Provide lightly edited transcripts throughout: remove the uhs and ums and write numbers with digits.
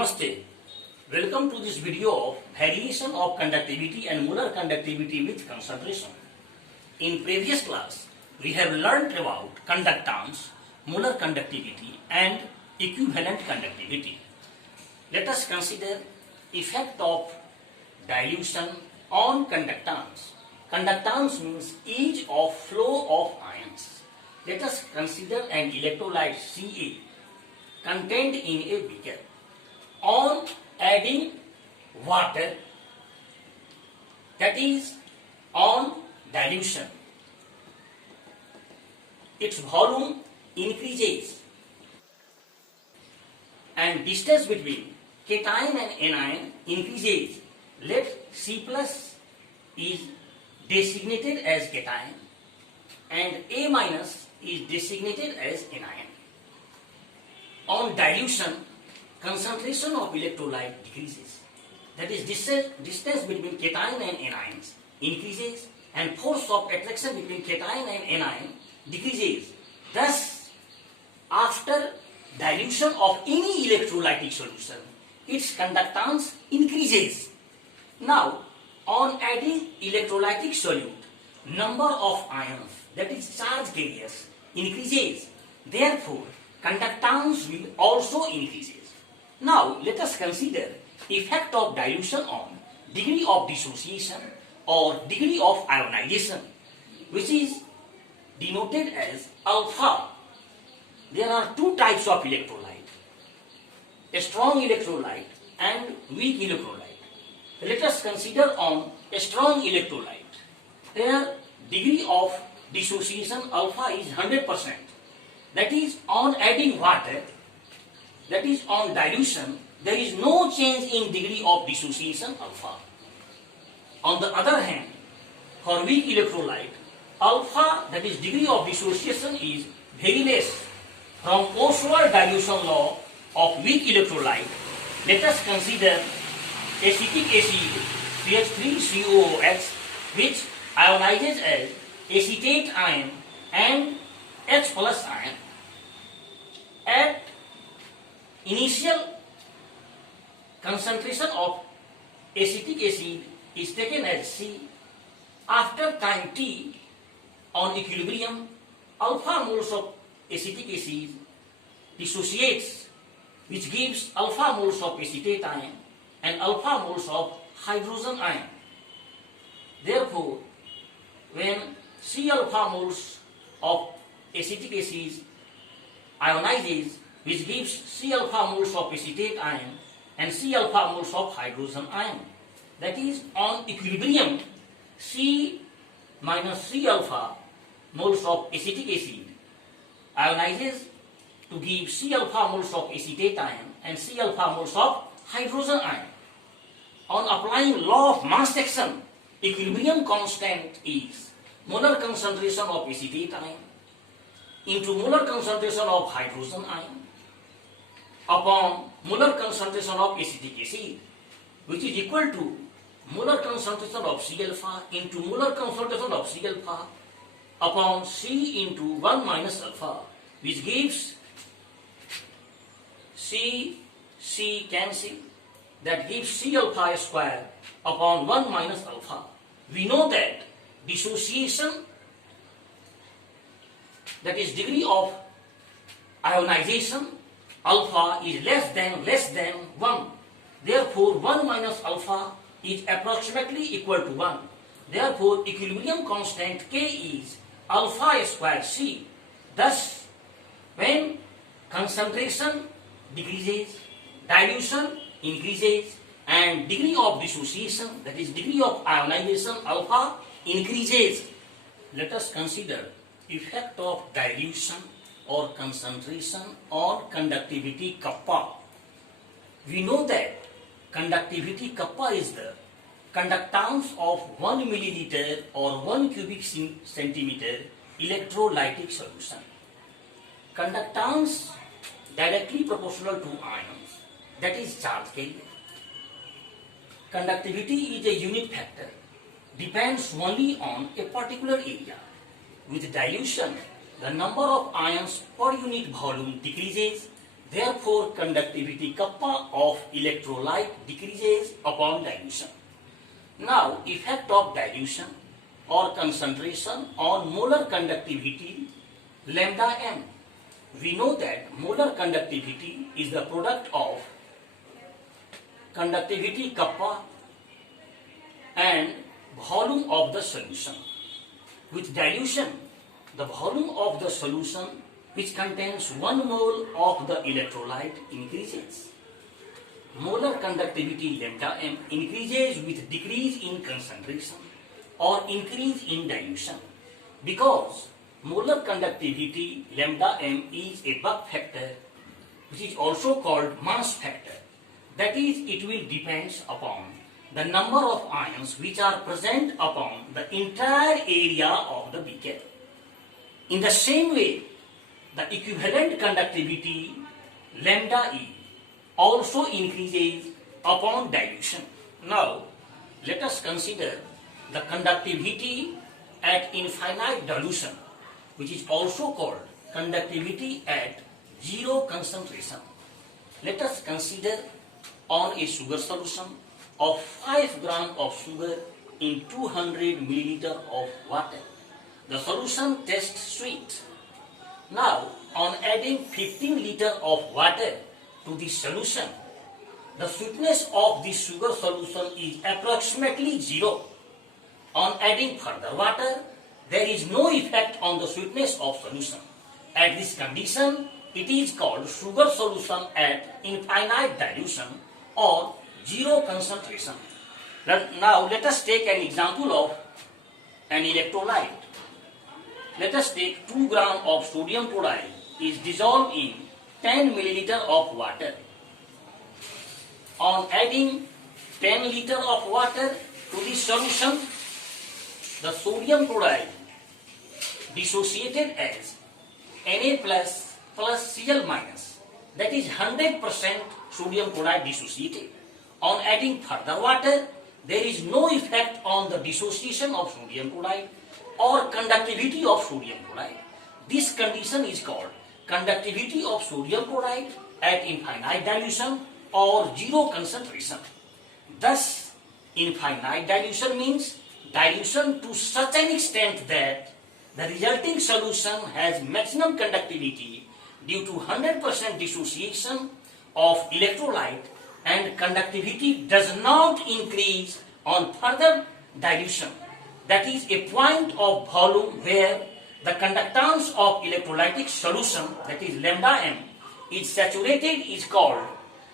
Namaste. Welcome to this video of variation of conductivity and molar conductivity with concentration. In previous class, we have learnt about conductance, molar conductivity and equivalent conductivity. Let us consider effect of dilution on conductance. Conductance means ease of flow of ions. Let us consider an electrolyte Ca contained in a beaker. On adding water, that is on dilution, its volume increases and distance between cation and anion increases. Let C plus is designated as cation and A minus is designated as anion. On dilution, concentration of electrolyte decreases. That is, distance between cation and anions increases and force of attraction between cation and anion decreases. Thus, after dilution of any electrolytic solution, its conductance increases. Now, on adding electrolytic solute, number of ions, that is charge carriers, increases. Therefore, conductance will also increase. Now, let us consider effect of dilution on degree of dissociation or degree of ionization, which is denoted as alpha. There are two types of electrolyte, a strong electrolyte and weak electrolyte. Let us consider on a strong electrolyte. Their degree of dissociation alpha is 100%. That is, on adding water, that is on dilution, there is no change in degree of dissociation alpha. On the other hand, for weak electrolyte, alpha, that is degree of dissociation, is very less. From Oswald dilution law of weak electrolyte, let us consider acetic acid CH3COOH, which ionizes as acetate ion and H plus ion. At initial concentration of acetic acid is taken as C. After time t, on equilibrium, alpha moles of acetic acid dissociates, which gives alpha moles of acetate ion and alpha moles of hydrogen ion. Therefore, when C alpha moles of acetic acid ionizes, which gives C alpha moles of acetate ion and C alpha moles of hydrogen ion. That is, on equilibrium, C minus C alpha moles of acetic acid ionizes to give C alpha moles of acetate ion and C alpha moles of hydrogen ion. On applying law of mass action, equilibrium constant is molar concentration of acetate ion into molar concentration of hydrogen ion upon molar concentration of acetic acid, which is equal to molar concentration of C alpha into molar concentration of C alpha upon C into 1 minus alpha, which gives C cancel, that gives C alpha square upon 1 minus alpha. We know that dissociation, that is degree of ionization, alpha is less than 1. Therefore, 1 minus alpha is approximately equal to 1. Therefore, equilibrium constant K is alpha square C. Thus, when concentration decreases, dilution increases and degree of dissociation, that is degree of ionization alpha, increases. Let us consider effect of dilution or concentration or conductivity kappa. We know that conductivity kappa is the conductance of 1 milliliter or 1 cubic centimeter electrolytic solution. Conductance directly proportional to ions, that is charge carrier. Conductivity is a unit factor, depends only on a particular area. With dilution, the number of ions per unit volume decreases. Therefore, conductivity kappa of electrolyte decreases upon dilution. Now, effect of dilution or concentration on molar conductivity lambda m. We know that molar conductivity is the product of conductivity kappa and volume of the solution. With dilution, the volume of the solution which contains 1 mole of the electrolyte increases. Molar conductivity lambda m increases with decrease in concentration or increase in dilution because molar conductivity lambda m is a Buck factor, which is also called mass factor. That is, it will depend upon the number of ions which are present upon the entire area of the beaker. In the same way, the equivalent conductivity lambda E also increases upon dilution. Now, let us consider the conductivity at infinite dilution, which is also called conductivity at zero concentration. Let us consider on a sugar solution of 5 grams of sugar in 200 milliliter of water. The solution tastes sweet. Now, on adding 15 liter of water to the solution, the sweetness of the sugar solution is approximately 0. On adding further water, there is no effect on the sweetness of solution. At this condition, it is called sugar solution at infinite dilution or zero concentration. Now let us take an example of an electrolyte. Let us take 2 grams of sodium chloride is dissolved in 10 milliliter of water. On adding 10 liter of water to the solution, the sodium chloride dissociated as Na plus Cl minus, that is 100% sodium chloride dissociated. On adding further water, there is no effect on the dissociation of sodium chloride or conductivity of sodium chloride. This condition is called conductivity of sodium chloride at infinite dilution or zero concentration. Thus, infinite dilution means dilution to such an extent that the resulting solution has maximum conductivity due to 100% dissociation of electrolyte, and conductivity does not increase on further dilution. That is a point of volume where the conductance of electrolytic solution, that is lambda m, is saturated, is called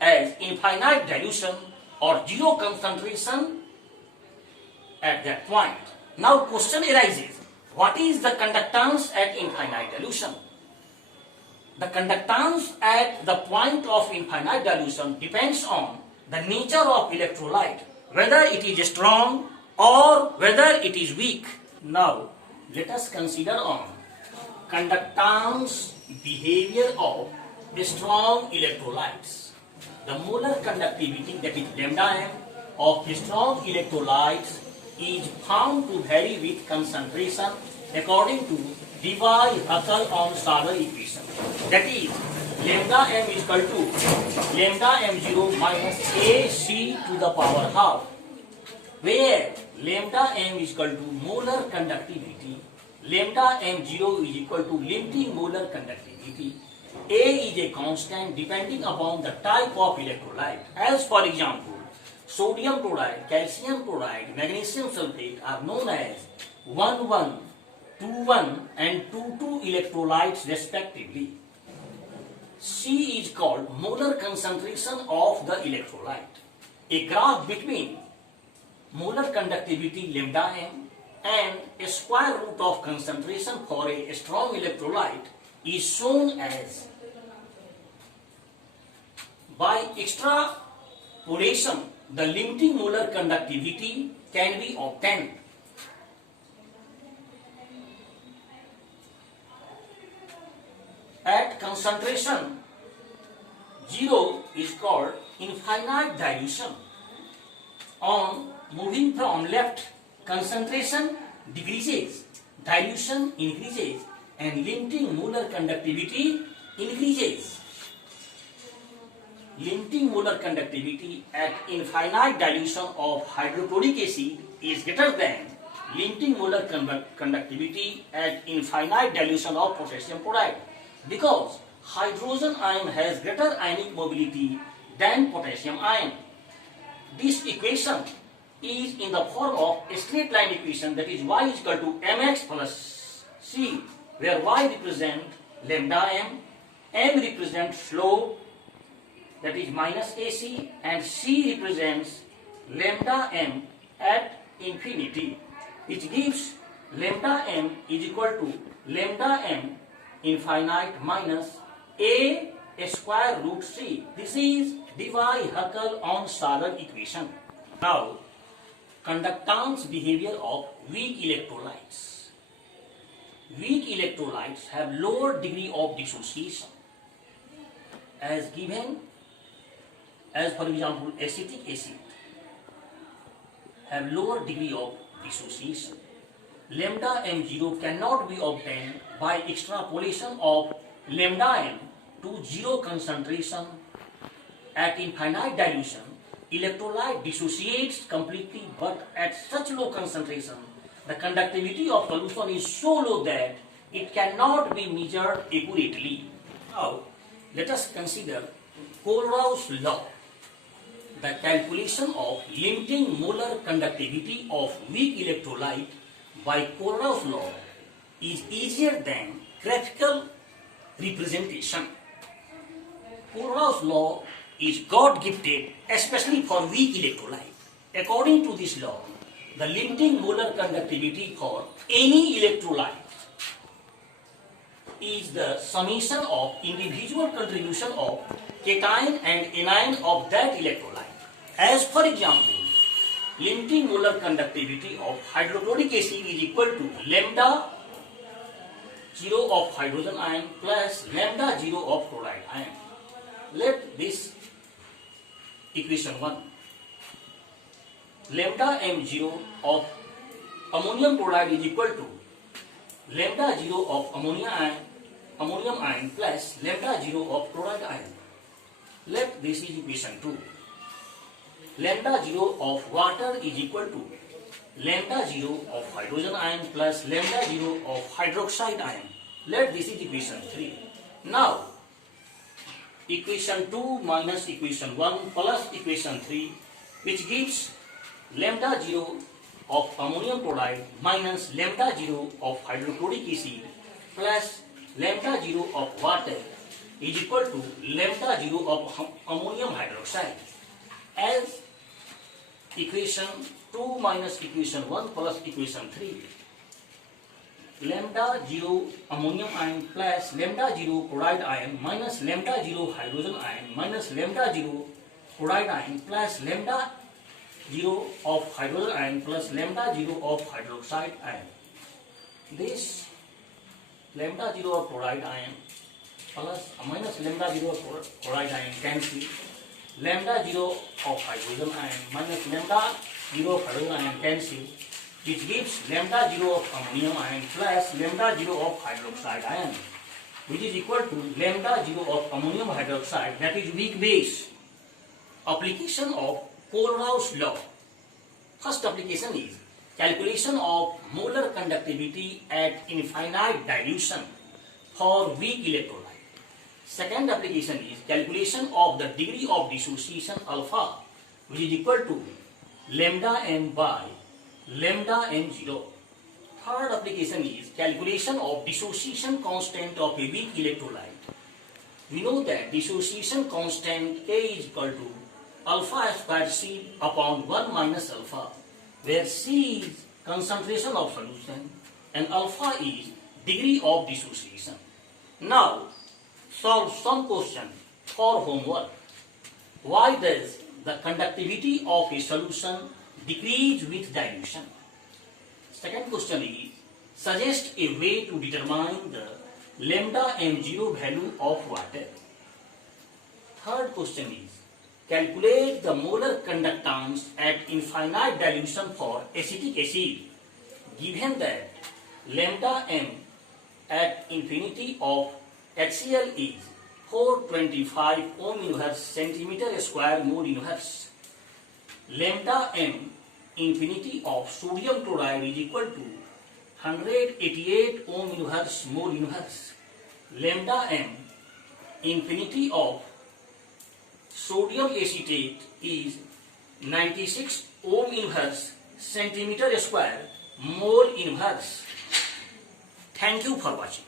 as infinite dilution or zero concentration at that point. Now question arises, what is the conductance at infinite dilution? The conductance at the point of infinite dilution depends on the nature of electrolyte, whether it is strong or whether it is weak. Now, let us consider on conductance behavior of strong electrolytes. The molar conductivity, that is lambda m, of strong electrolytes is found to vary with concentration according to Debye-Huckel-Onsager equation. That is, lambda m is equal to lambda m0 minus AC to the power half, where lambda m is equal to molar conductivity, lambda m0 is equal to limiting molar conductivity. A is a constant depending upon the type of electrolyte. As for example, sodium chloride, calcium chloride, magnesium sulfate are known as 1,1, 2,1 and 2,2 electrolytes respectively. C is called molar concentration of the electrolyte. A graph between molar conductivity lambda m and a square root of concentration for a strong electrolyte is shown as by extrapolation. The limiting molar conductivity can be obtained. At concentration 0 is called infinite dilution. On moving from left, concentration decreases, dilution increases, and limiting molar conductivity increases. limiting molar conductivity at infinite dilution of hydrochloric acid is greater than limiting molar conductivity at infinite dilution of potassium chloride, because hydrogen ion has greater ionic mobility than potassium ion. This equation is in the form of a straight line equation, that is y is equal to mx plus c, where y represent lambda m represents slope, that is minus AC, and c represents lambda m at infinity, which gives lambda m is equal to lambda m infinite minus a square root c. This is Debye-Huckel-on-Saaler equation. Now, conductance behavior of weak electrolytes. Weak electrolytes have lower degree of dissociation, as given, as for example acetic acid have lower degree of dissociation. Lambda m0 cannot be obtained by extrapolation of lambda m to zero concentration. At infinite dilution, electrolyte dissociates completely, but at such low concentration, the conductivity of solution is so low that it cannot be measured accurately. Now, let us consider Kohlrausch's law. The calculation of limiting molar conductivity of weak electrolyte by Kohlrausch's law is easier than graphical representation. Kohlrausch's law is God-gifted, especially for weak electrolyte. According to this law, the limiting molar conductivity for any electrolyte is the summation of individual contribution of cation and anion of that electrolyte. As for example, limiting molar conductivity of hydrochloric acid is equal to lambda 0 of hydrogen ion plus lambda 0 of chloride ion. Let this equation 1. Lambda m0 of ammonium chloride is equal to lambda 0 of ammonium ion plus lambda 0 of chloride ion. Let this is equation 2. Lambda 0 of water is equal to lambda 0 of hydrogen ion plus lambda 0 of hydroxide ion. Let this is equation 3. Now, equation 2 minus equation 1 plus equation 3, which gives lambda 0 of ammonium chloride minus lambda 0 of hydrochloric acid plus lambda 0 of water is equal to lambda 0 of ammonium hydroxide. As equation 2 minus equation 1 plus equation 3, lambda 0 ammonium ion plus lambda 0 chloride ion minus lambda 0 hydrogen ion minus lambda 0 chloride ion plus lambda 0 of hydrogen ion plus lambda 0 of hydroxide ion. This lambda 0 of chloride ion plus minus lambda 0 of chloride ion cancel. Lambda 0 of hydrogen ion minus lambda 0 of hydrogen ion cancel, which gives lambda 0 of ammonium ion plus lambda 0 of hydroxide ion, which is equal to lambda 0 of ammonium hydroxide, that is weak base. Application of Kohlrausch's law. First application is calculation of molar conductivity at infinite dilution for weak electrolyte. Second application is calculation of the degree of dissociation alpha, which is equal to lambda m by lambda m0. Third application is calculation of dissociation constant of a weak electrolyte. We know that dissociation constant K is equal to alpha squared C upon 1 minus alpha, where C is concentration of solution and alpha is degree of dissociation. Now, solve some question for homework. Why does the conductivity of a solution decrease with dilution? Second question is, suggest a way to determine the lambda m0 value of water. Third question is, calculate the molar conductance at infinite dilution for acetic acid, given that lambda m at infinity of HCl is 425 ohm inverse centimeter square mole inverse. Lambda m infinity of sodium chloride is equal to 188 ohm inverse mole inverse. Lambda m infinity of sodium acetate is 96 ohm inverse centimeter square mole inverse. Thank you for watching.